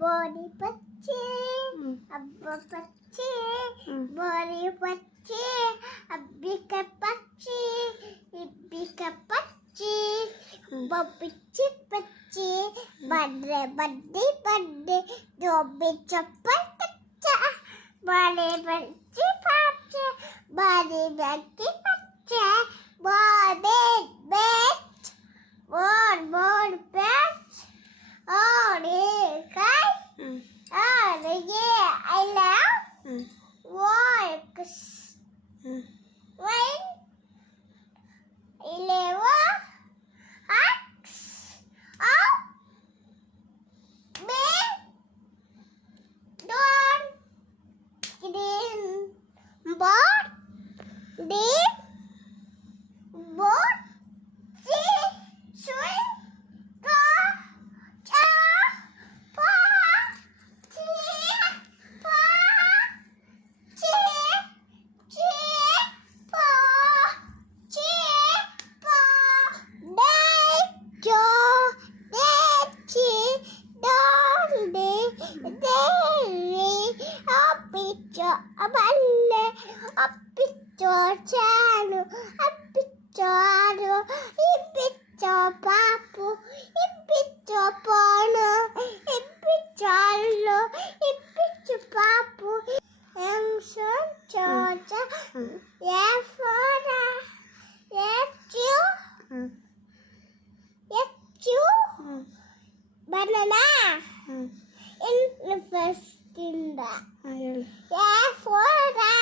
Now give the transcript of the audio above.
body ಪಚ್ಚೆ ಅಬ್ಬ ಪಚ್ಚೆ ಬೋಡಿ ಪಚ್ಚೆ ಅಬ್ಬಿಕ ಪಚ್ಚೆ ಇಬ್ಬಿಕ ಪಚ್ಚೆ ಬೊಬ್ಬಿಚ್ಚಿ ಪಚ್ಚೆ ಬಡ್ರೆ ಬಡ್ಡಿ ಬಡ್ಡೆ ದೊಬ್ಬಿ ಚಪ್ಪಲ್ ಕಚ್ಚ ಬಾಳೆ ಬಚ್ಚಿ ಪಚ್ಚೆ ಬಾಡಿ ಬಚ್ಚಿ ಪಚ್ಚೆ ಬಾಡೆ ಬೆಚ್ ಬೋಡ್ ಬೆಚ್ kai I love works when 11 acts of me don't green board deep board swing papu, ipiccio pono, ipicciolo, ipiccio papu, son chocha, fora, you, banana, in the first in the, fora,